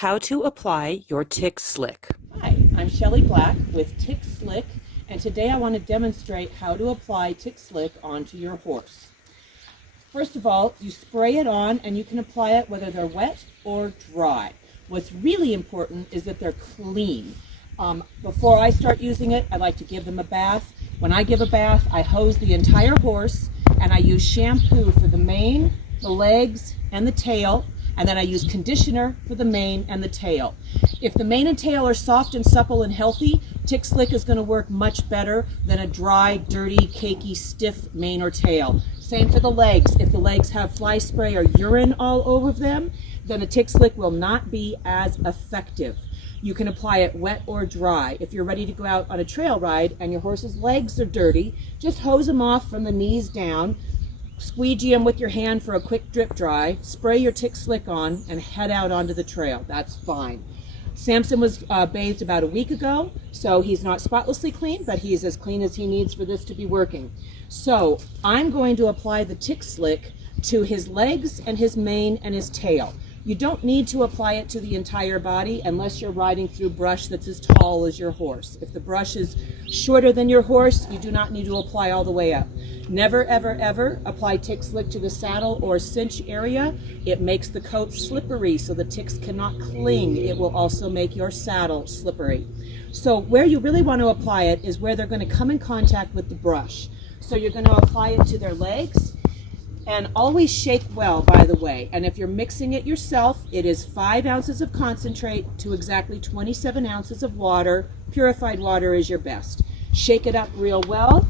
How to apply your Tick Slick. Hi, I'm Shelly Black with Tick Slick, and today I want to demonstrate how to apply Tick Slick onto your horse. First of all, you spray it on and you can apply it whether they're wet or dry. What's really important is that they're clean. Before I start using it, I like to give them a bath. When I give a bath, I hose the entire horse and I use shampoo for the mane, the legs, and the tail. And then I use conditioner for the mane and the tail. If the mane and tail are soft and supple and healthy, Tick Slick is going to work much better than a dry, dirty, cakey, stiff mane or tail. Same for the legs. If the legs have fly spray or urine all over them, then a Tick Slick will not be as effective. You can apply it wet or dry. If you're ready to go out on a trail ride and your horse's legs are dirty, just hose them off from the knees down. Squeegee them with your hand for a quick drip dry, spray your Tick Slick on, and head out onto the trail. That's fine. Samson was bathed about a week ago, so he's not spotlessly clean, but he's as clean as he needs for this to be working. So I'm going to apply the Tick Slick to his legs and his mane and his tail. You don't need to apply it to the entire body unless you're riding through brush that's as tall as your horse. If the brush is shorter than your horse, you do not need to apply all the way up. Never, ever, ever apply Tick Slick to the saddle or cinch area. It makes the coat slippery so the ticks cannot cling. It will also make your saddle slippery. So where you really want to apply it is where they're going to come in contact with the brush. So you're going to apply it to their legs. And always shake well, by the way. And if you're mixing it yourself, it is 5 ounces of concentrate to exactly 27 ounces of water. Purified water is your best. Shake it up real well.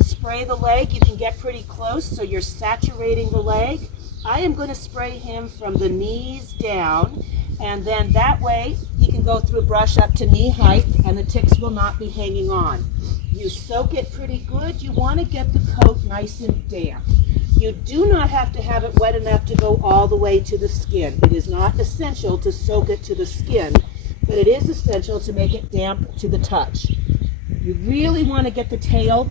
Spray the leg. You can get pretty close, so you're saturating the leg. I am going to spray him from the knees down, and then that way he can go through brush up to knee height, and the ticks will not be hanging on. You soak it pretty good. You want to get the coat nice and damp. You do not have to have it wet enough to go all the way to the skin. It is not essential to soak it to the skin, but it is essential to make it damp to the touch. You really want to get the tail,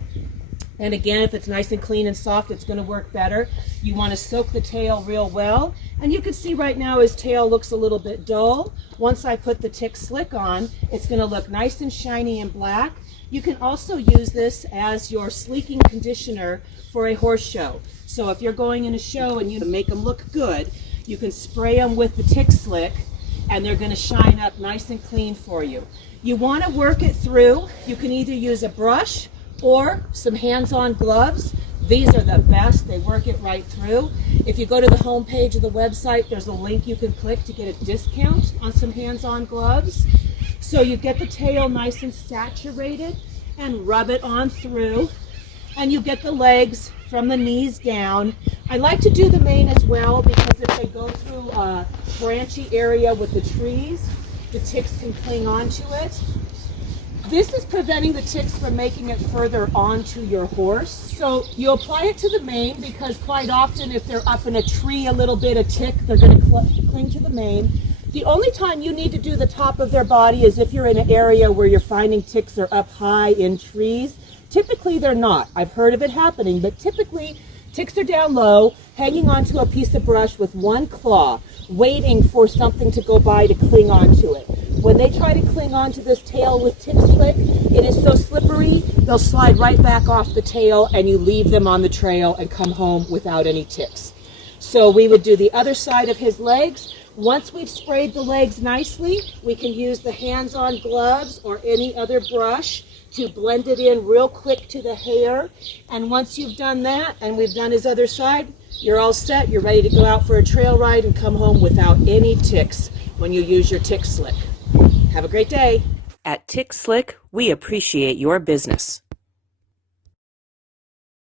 and again, if it's nice and clean and soft, it's going to work better. You want to soak the tail real well, and you can see right now his tail looks a little bit dull. Once I put the Tick Slick on, it's going to look nice and shiny and black. You can also use this as your sleeking conditioner for a horse show. So if you're going in a show and you make them look good, you can spray them with the Tick Slick and they're going to shine up nice and clean for you. You want to work it through. You can either use a brush or some hands-on gloves. These are the best. They work it right through. If you go to the home page of the website, there's a link you can click to get a discount on some hands-on gloves. So you get the tail nice and saturated and rub it on through, and you get the legs from the knees down. I like to do the mane as well because if they go through a branchy area with the trees, the ticks can cling onto it. This is preventing the ticks from making it further onto your horse. So you apply it to the mane because quite often if they're up in a tree a little bit, a tick, they're going to cling to the mane. The only time you need to do the top of their body is if you're in an area where you're finding ticks are up high in trees. Typically they're not. I've heard of it happening, but typically ticks are down low, hanging onto a piece of brush with one claw, waiting for something to go by to cling onto it. When they try to cling onto this tail with Tick Slick, it is so slippery, they'll slide right back off the tail and you leave them on the trail and come home without any ticks. So we would do the other side of his legs. Once we've sprayed the legs nicely, we can use the hands-on gloves or any other brush to blend it in real quick to the hair. And once you've done that, and we've done his other side, you're all set. You're ready to go out for a trail ride and come home without any ticks when you use your Tick Slick. Have a great day. At Tick Slick, we appreciate your business.